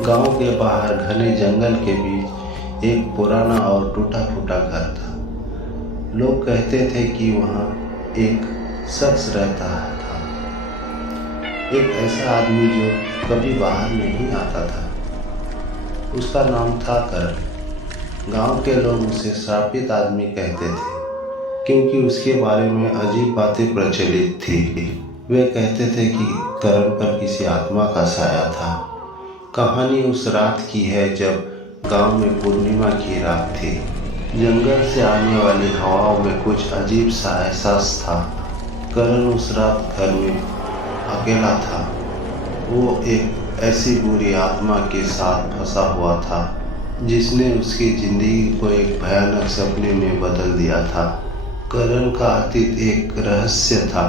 गांव के बाहर घने जंगल के बीच एक पुराना और टूटा फूटा घर था। लोग कहते थे कि वहाँ एक शख्स रहता था, एक ऐसा आदमी जो कभी बाहर नहीं आता था। उसका नाम था करण। गांव के लोग उसे श्रापित आदमी कहते थे क्योंकि उसके बारे में अजीब बातें प्रचलित थी। वे कहते थे कि करण पर किसी आत्मा का साया था। कहानी उस रात की है जब गांव में पूर्णिमा की रात थी। जंगल से आने वाली हवाओं में कुछ अजीब सा एहसास था। करण उस रात घर में अकेला था। वो एक ऐसी बुरी आत्मा के साथ फंसा हुआ था जिसने उसकी जिंदगी को एक भयानक सपने में बदल दिया था। करण का अतीत एक रहस्य था।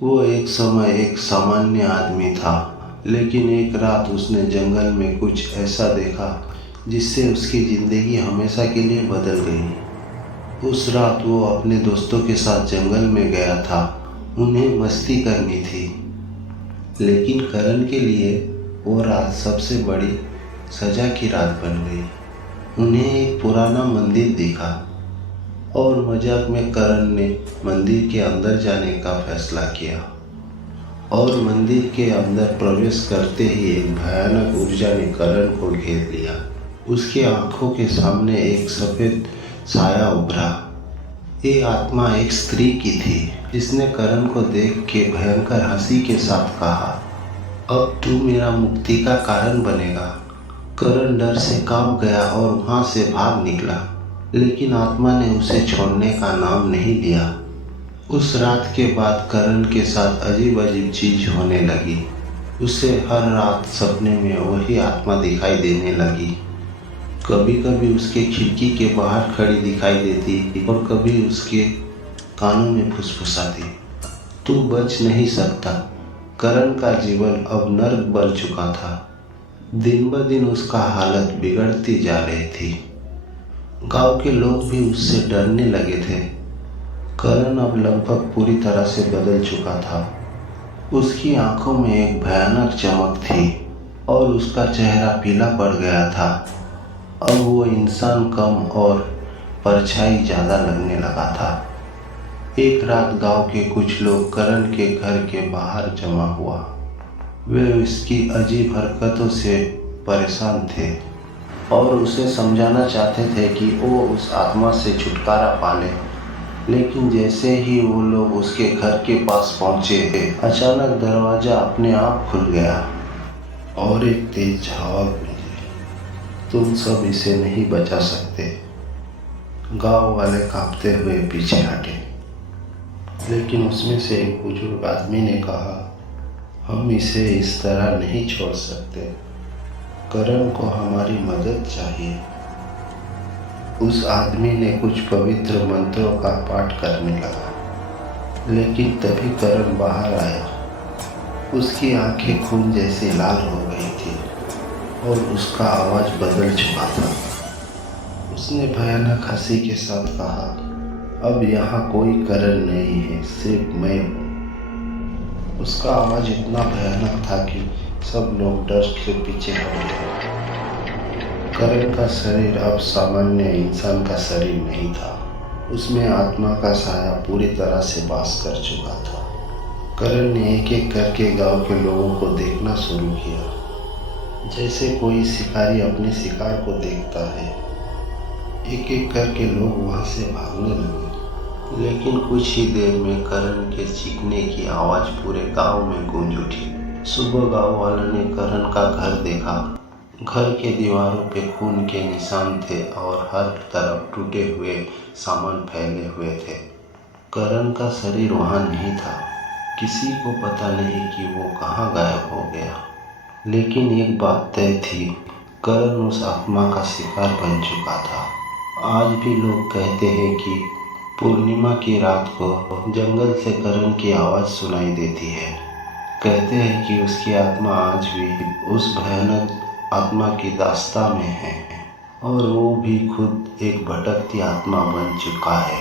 वो एक समय एक सामान्य आदमी था, लेकिन एक रात उसने जंगल में कुछ ऐसा देखा जिससे उसकी ज़िंदगी हमेशा के लिए बदल गई। उस रात वो अपने दोस्तों के साथ जंगल में गया था। उन्हें मस्ती करनी थी, लेकिन करण के लिए वो रात सबसे बड़ी सज़ा की रात बन गई। उन्हें एक पुराना मंदिर दिखा और मजाक में करण ने मंदिर के अंदर जाने का फैसला किया। और मंदिर के अंदर प्रवेश करते ही एक भयानक ऊर्जा ने करण को घेर लिया। उसकी आंखों के सामने एक सफ़ेद साया उभरा। ये आत्मा एक स्त्री की थी जिसने करण को देख के भयंकर हंसी के साथ कहा, अब तू मेरा मुक्ति का कारण बनेगा। करण डर से कांप गया और वहाँ से भाग निकला, लेकिन आत्मा ने उसे छोड़ने का नाम नहीं लिया। उस रात के बाद करण के साथ अजीब अजीब चीज होने लगी। उसे हर रात सपने में वही आत्मा दिखाई देने लगी। कभी कभी उसके खिड़की के बाहर खड़ी दिखाई देती और कभी उसके कानों में फुसफुसाती, तू बच नहीं सकता। करण का जीवन अब नर्क बन चुका था। दिन ब दिन उसका हालत बिगड़ती जा रही थी। गांव के लोग भी उससे डरने लगे थे। करण अब लगभग पूरी तरह से बदल चुका था। उसकी आंखों में एक भयानक चमक थी और उसका चेहरा पीला पड़ गया था। अब वो इंसान कम और परछाई ज़्यादा लगने लगा था। एक रात गांव के कुछ लोग करण के घर के बाहर जमा हुआ। वे उसकी अजीब हरकतों से परेशान थे और उसे समझाना चाहते थे कि वो उस आत्मा से छुटकारा पा ले। लेकिन जैसे ही वो लोग उसके घर के पास पहुंचे, अचानक दरवाज़ा अपने आप खुल गया और एक तेज हवा गूंजी, तुम सब इसे नहीं बचा सकते। गांव वाले कांपते हुए पीछे हटे, लेकिन उसमें से एक बुजुर्ग आदमी ने कहा, हम इसे इस तरह नहीं छोड़ सकते। करण को हमारी मदद चाहिए। उस आदमी ने कुछ पवित्र मंत्रों का पाठ करने लगा, लेकिन तभी करण बाहर आया। उसकी आंखें खून जैसी लाल हो गई थी और उसका आवाज़ बदल चुका था। उसने भयानक हंसी के साथ कहा, अब यहाँ कोई करण नहीं है, सिर्फ मैं हूँ। उसका आवाज़ इतना भयानक था कि सब लोग डर से पीछे हट गए। करण का शरीर अब सामान्य इंसान का शरीर नहीं था। उसमें आत्मा का साया पूरी तरह से वास कर चुका था। करण ने एक एक करके गांव के लोगों को देखना शुरू किया, जैसे कोई शिकारी अपने शिकार को देखता है। एक एक करके लोग वहां से भागने लगे, लेकिन कुछ ही देर में करण के चीखने की आवाज़ पूरे गांव में गूंज उठी। सुबह गांव वालों ने करण का घर देखा। घर के दीवारों पे खून के निशान थे और हर तरफ टूटे हुए सामान फैले हुए थे। करण का शरीर वहाँ नहीं था। किसी को पता नहीं कि वो कहाँ गायब हो गया, लेकिन एक बात तय थी, करण उस आत्मा का शिकार बन चुका था। आज भी लोग कहते हैं कि पूर्णिमा की रात को जंगल से करण की आवाज़ सुनाई देती है। कहते हैं कि उसकी आत्मा आज भी उस भयानक आत्मा की दास्तां में है और वो भी खुद एक भटकती आत्मा बन चुका है।